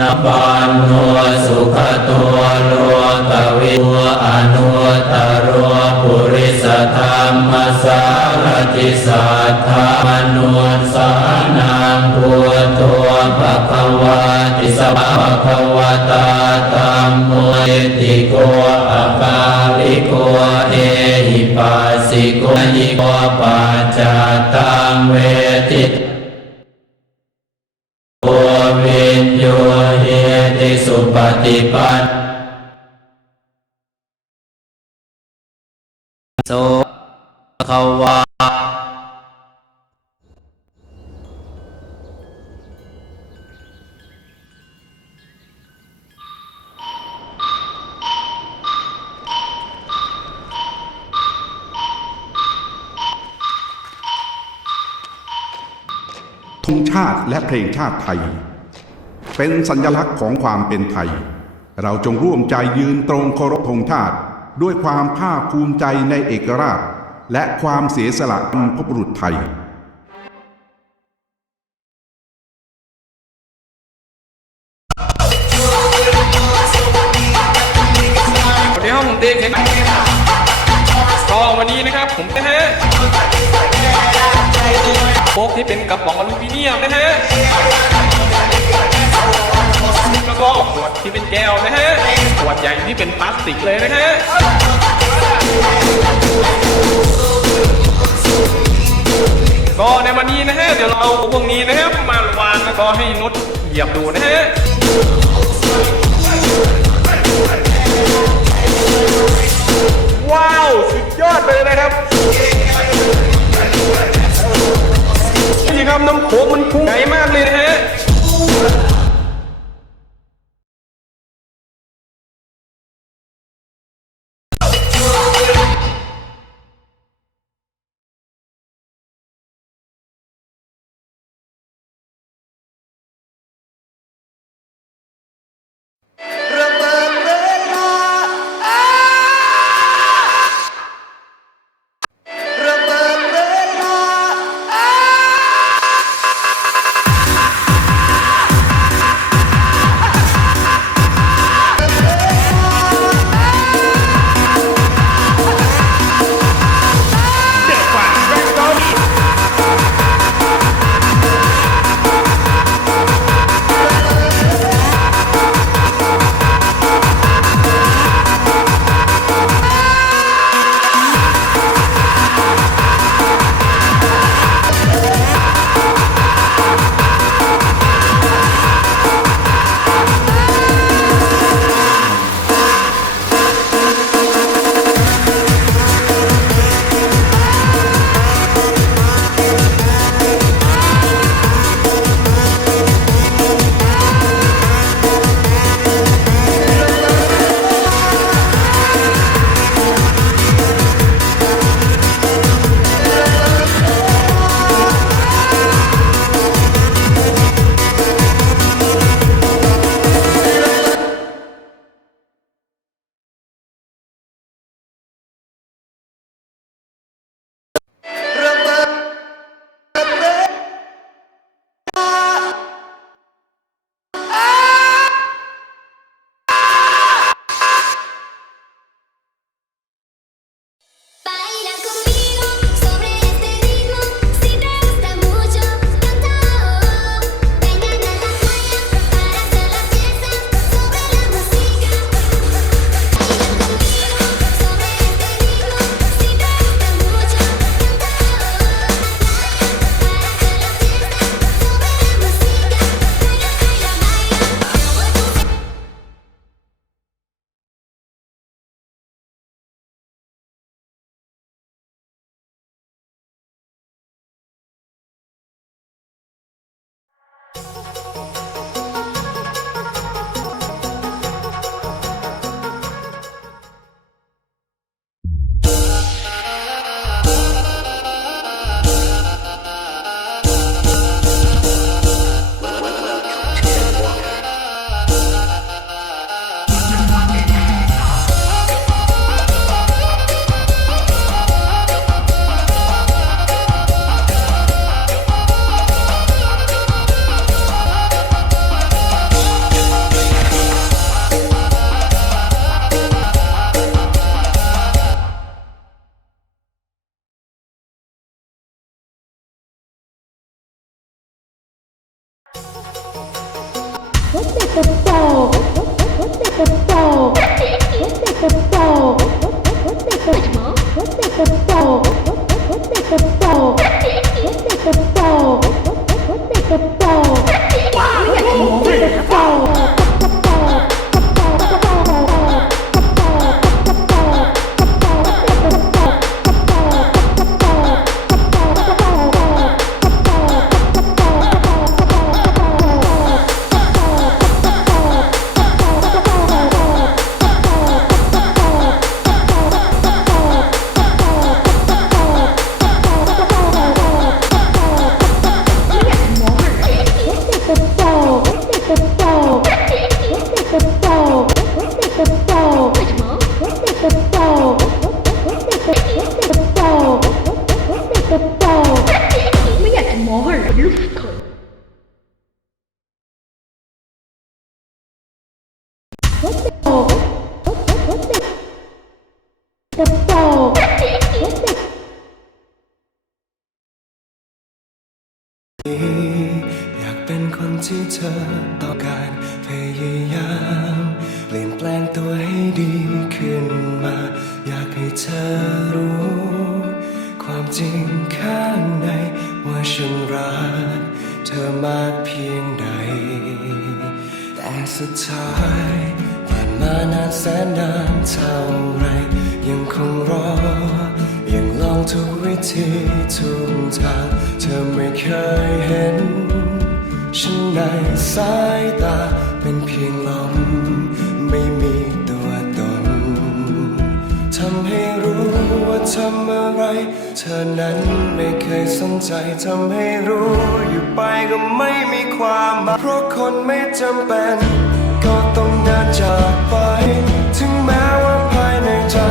นปานโนสุขตัวโลกวิวอนุตตรวปุริสธรรมสารติสัทธามนุสานังพุทโธภะคะวะติสภะภะควะตาธัมโมติโกอาคาลิโกเอหิปัสสิโกยิโกปัจจตังเวทิ ปฏิปันโสภควาธงชาติและเพลงชาติไทย เป็นสัญลักษณ์ของความเป็นไทย เราจงร่วมใจยืนตรงเคารพธงชาติ ด้วยความภาคภูมิใจในเอกราช และความเสียสละบรรพบุรุษไทยสวัสดีครับผมเด็กเห็นก็วันนี้นะครับผมนะฮะโป๊กที่เป็นกระป๋องอลูมิเนียมนะฮะ ที่เป็นแก้วนะฮะขวดใหญ่ที่เป็นพลาสติกเลยนะฮะก็ในวันนี้นะฮะเดี๋ยวเราเอาพวกนี้นะฮะมาวางแล้วก็ให้นุชเหยียบดูนะฮะว้าวสุดยอดไปเลยนะครับนี่ครับน้ำโขงมัน What the fuck? What the fuck? What the fuck? What the fuck? What the fuck? What the fuck? What the fuck? What the fuck? อยากเป็นคนที่เธอต้องการพยายามเปลี่ยนแปลงตัวให้ดีขึ้นมา อยากให้เธอรู้ ความจริง ฉันรักเธอมากเพียงใด แต่สุดท้ายผ่านมานานแสนนานเท่าไร ยังคงรอ ยังลองทุกวิธีทุกทาง เธอไม่เคยเห็น ฉันในสายตาเป็นเพียงลมไม่มี ทำอะไร เธอนั้นไม่เคยสนใจทำให้รู้ อยู่ไปก็ไม่มีความหมายเพราะคนไม่จำเป็น ก็ต้องเดินจากไป ถึงแม้ว่า